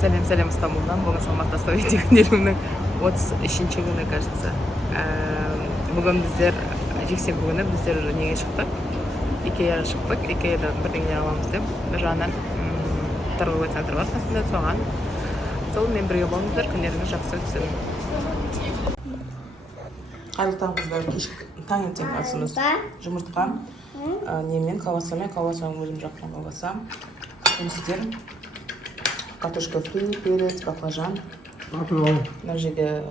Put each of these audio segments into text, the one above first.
Сәлем Стамбулдан. Бүгін салмақта советтегендерімнің 33-ші күні, кажется. Бүгін біздер, жексенбі күні біздер неге шықтық? Икеяға шықтық. Икеядан бірдеңе аламыз деп. Бір жағынан торговый центр бар қасында, соған. Сол мен бірге болыңыздар, күндеріңіз жақсы өтсін. Қайырлы таң қыздар, таңертең асымыз жұмыртқа, немен колбасамен өзім жаққан колбаса. Сіздер картошка фри, перец, баклажан. Мына жерде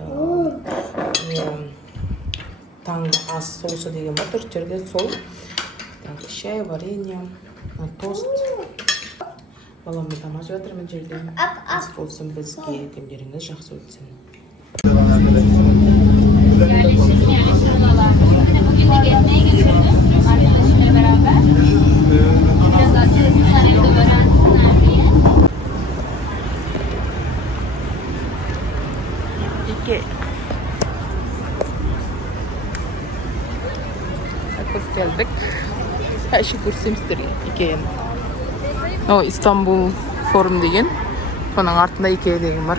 таңғы ас соусы деген бар, түрктерде сол. Шай, варенье, тост. Баламмен тамақ жеп жатыр мына жерде. Ас болсын, бізге күндеріңіз жақсы өтсін. Geldik. Her şey көрсеміздер Икеяны. İstanbul Forum деген. Соның артында Икея деген бар.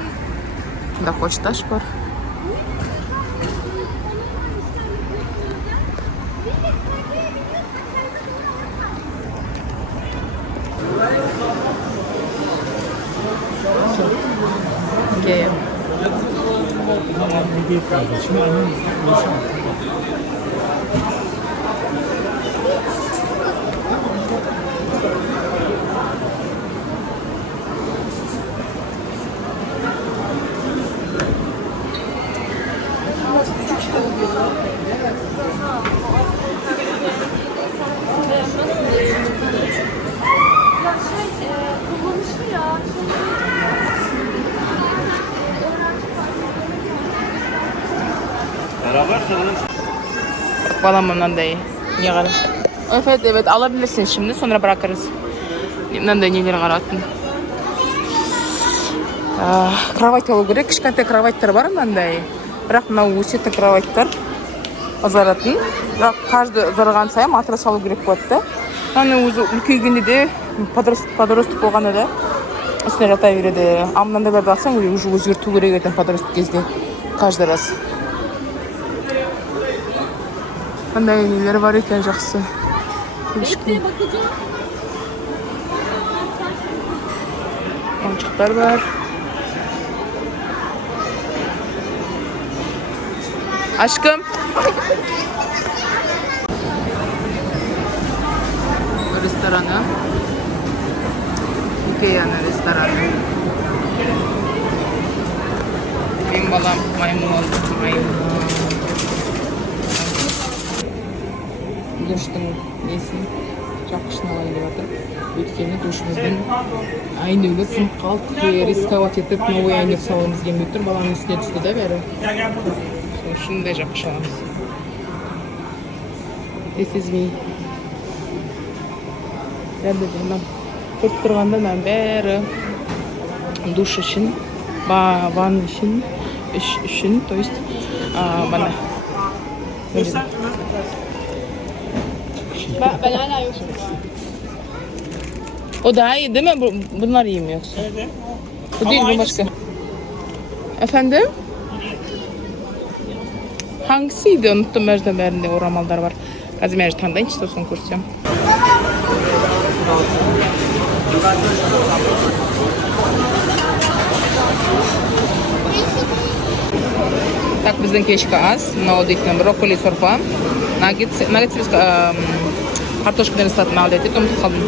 Бұнда почташ бар. Икея. Balam bundan da iyi. Niye kadar? Evet alabilirsin şimdi, sonra bırakırız. Bundan da neler karattın? Kravать olу керек, кішкентай кроваттар бар мынандай. Бірақ мынау өсетін кроваттар азаратын. Бірақ каждый зарған сайын матрас алу керек болады да. Мына өзі үлкейгенде де подросток болғанда да үстіне жата береді. А мынандай бәрді алсаң, уже өзгерту керек екен подросток кезде. Каждый раз. Мындай нелер бар екен жақсы. Oyuncaklar var. Aşkım. Restoranı. Ikea'nın restoranı. Benim balam maymun oldu. Duştың несін жаққышын алайын деп жатыр. Өйткені душымыздың айнегі сынып қалды. Рисковать етіп, новый айнек салуымыз келмей тұр. Баланың үстіне түсті да бәрі. Шындай жаққыш аламыз. This is me. Көріп тұрғанда бәрі душ үшін, ванн үшін, үш үшін, то есть, бана. Ben hala yok. O daha iyi değil mi? Bunlar iyi mi yoksa? Evet. Bu değil, bu başka. Efendim? Hangisiydi? Unuttum, merdivenlerinde oramallar var. Kazimier'i tanıdayın, işte son kursiyum. Так, біздің кешкі ас. Мынау дейтін брокколи сорпа. Наггетс біз картошкадан жасалатын алды еді, ұмытып қалдым.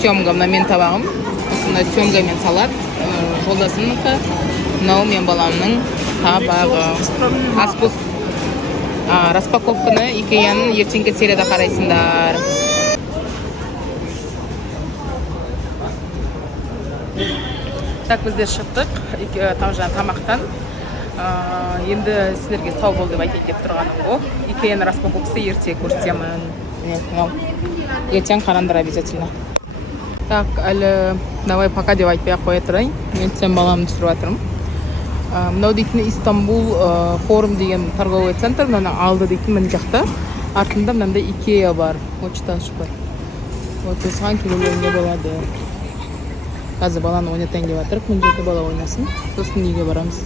Съемга, мына мен табағым. Осында съемга мен салат. Жолдасымнікі. Мынау мен баламның табағы. Аспус. Распаковканы Икеяның ертеңгі серияда қарайсыңдар. Так, біздер шықтық тамақтан. Енді сіздерге сау бол деп айтайын деп тұрғаным бұл. Икеяның распаковкасы ерте көрсетемін. Ертең қараңдар обязательно. Так, әлі давай пока деп айтпай ақ қоя тұрайын. Мен сен баламды түсіріп жатырмын. Мынау дейтін Istanbul Forum деген торговый центр, мынаны алды дейтін мына жақта. Артында мынандай Икея бар, почташ бар. Вот осыған келулеріңе болады. қазір баланы ойнатайын деп жатырмық, мына жерде бала ойнасын, сосын үйге барамыз.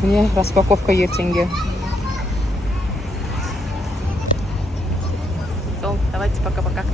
Міне распаковка ертеңге. Давайте пока-пока.